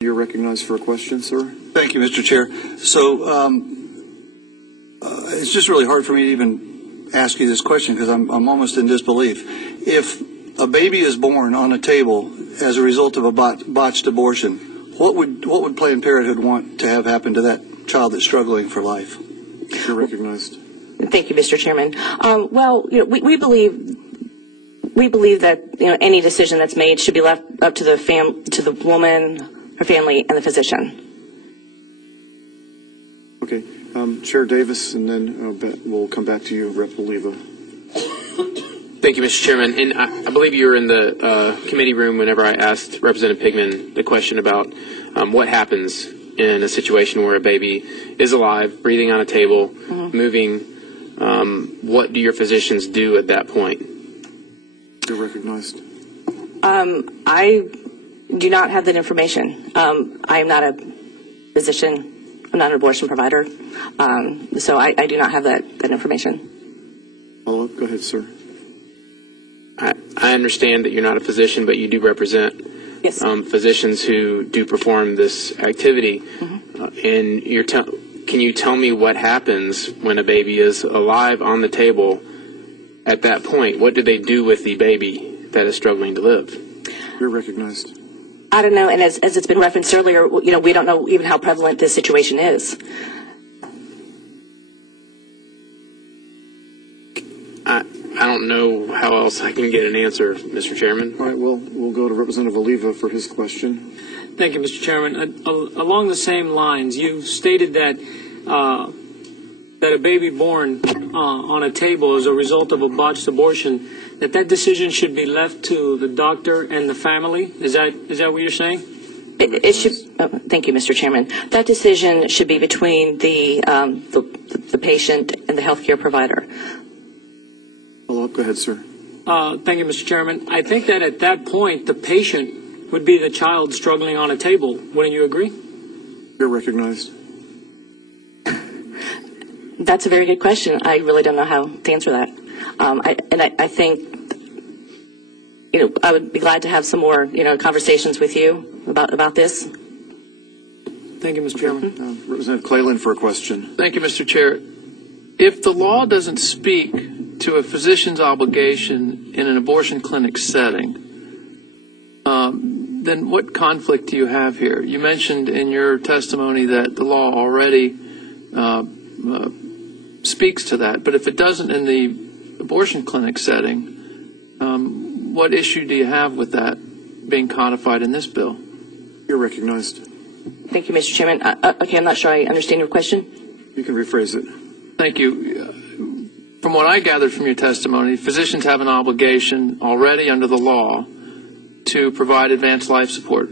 You're recognized for a question, sir. Thank you, Mr. Chair. So it's just really hard for me to even ask you this question because I'm almost in disbelief. If a baby is born on a table as a result of a botched abortion, what would Planned Parenthood want to have happen to that child that's struggling for life? You're recognized. Thank you, Mr. Chairman. Well, we believe that any decision that's made should be left up to the woman, her family, and the physician. Okay, Chair Davis, and then we'll come back to you, Rep. Oliva. Thank you, Mr. Chairman. And I believe you were in the committee room whenever I asked Representative Pigman the question about what happens in a situation where a baby is alive, breathing on a table, moving. What do your physicians do at that point? You're recognized. I do not have that information. I am not a physician. I'm not an abortion provider. So I do not have that information. Follow-up? Go ahead, sir. I understand that you're not a physician, but you do represent physicians who do perform this activity. And can you tell me what happens when a baby is alive on the table at that point? What do they do with the baby that is struggling to live? You're recognized. I don't know, and as it's been referenced earlier, we don't know even how prevalent this situation is. I don't know how else I can get an answer, Mr. Chairman. All right, well, we'll go to Representative Oliva for his question. Thank you, Mr. Chairman. Along the same lines, you stated that a baby born on a table as a result of a botched abortion, that decision should be left to the doctor and the family. Is that what you're saying? It should. Thank you, Mr. Chairman. That decision should be between the patient and the healthcare provider. Follow-up. Go ahead, sir. Thank you, Mr. Chairman. I think that at that point, the patient would be the child struggling on a table. Wouldn't you agree? You're recognized. That's a very good question. I really don't know how to answer that. I think, I would be glad to have some more, conversations with you about this. Thank you, Mr. Chairman. Representative Cleland for a question. Thank you, Mr. Chair. If the law doesn't speak to a physician's obligation in an abortion clinic setting, then what conflict do you have here? You mentioned in your testimony that the law already speaks to that, but if it doesn't in the abortion clinic setting, what issue do you have with that being codified in this bill? You're recognized. Thank you, Mr. Chairman. Okay, I'm not sure I understand your question. You can rephrase it. Thank you. From what I gathered from your testimony, physicians have an obligation already under the law to provide advanced life support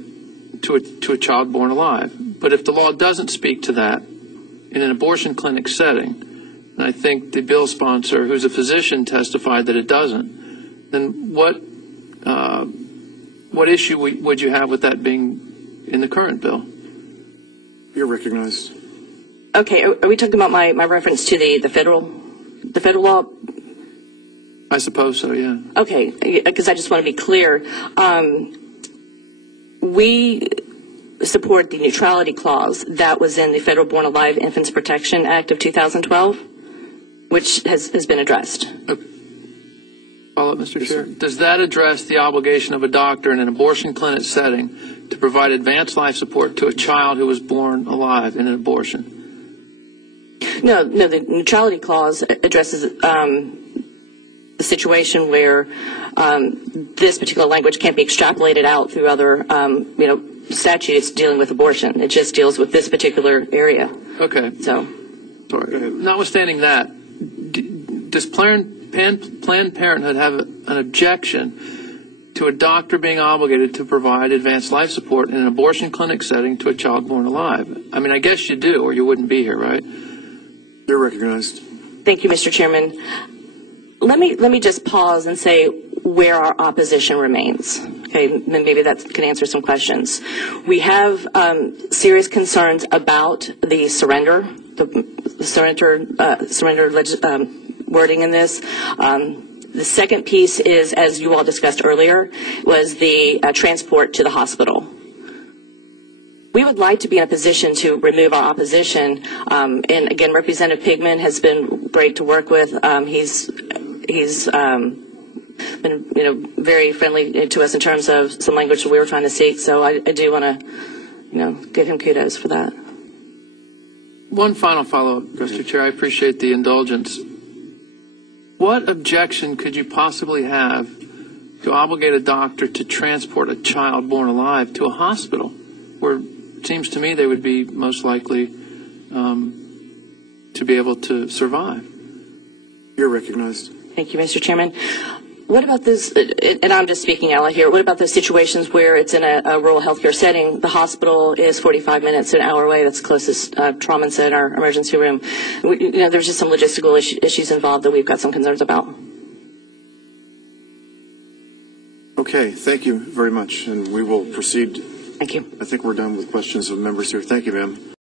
to a child born alive. But if the law doesn't speak to that in an abortion clinic setting, and I think the bill sponsor, who's a physician, testified that it doesn't, then what issue would you have with that being in the current bill? You're recognized. Okay, are we talking about my reference to the federal law? I suppose so, yeah. Okay, because I just want to be clear. We support the neutrality clause that was in the Federal Born Alive Infants Protection Act of 2012, which has been addressed. Follow up, Mr. Chair. Does that address the obligation of a doctor in an abortion clinic setting to provide advanced life support to a child who was born alive in an abortion? No, the neutrality clause addresses the situation where this particular language can't be extrapolated out through other, statutes dealing with abortion. It just deals with this particular area. Okay. So, sorry. Notwithstanding that, does Planned Parenthood have an objection to a doctor being obligated to provide advanced life support in an abortion clinic setting to a child born alive? I mean, I guess you do, or you wouldn't be here, right? You're recognized. Thank you, Mr. Chairman. Let me just pause and say where our opposition remains. Okay, maybe that can answer some questions. We have serious concerns about the surrender wording in this. The second piece is, as you all discussed earlier, was the transport to the hospital. we would like to be in a position to remove our opposition. And again, Representative Pigman has been great to work with. He's been very friendly to us in terms of some language that we were trying to seek. So I do want to give him kudos for that. One final follow-up, Mr. Chair. I appreciate the indulgence. What objection could you possibly have to obligate a doctor to transport a child born alive to a hospital where it seems to me they would be most likely to be able to survive? You're recognized. Thank you, Mr. Chairman. What about this, and I'm just speaking out loud here, what about those situations where it's in a rural healthcare setting, the hospital is 45 minutes to an hour away, that's the closest trauma center, our emergency room. There's just some logistical issues involved that we've got some concerns about. Okay, thank you very much, and we will proceed. Thank you. I think we're done with questions of members here. Thank you, ma'am.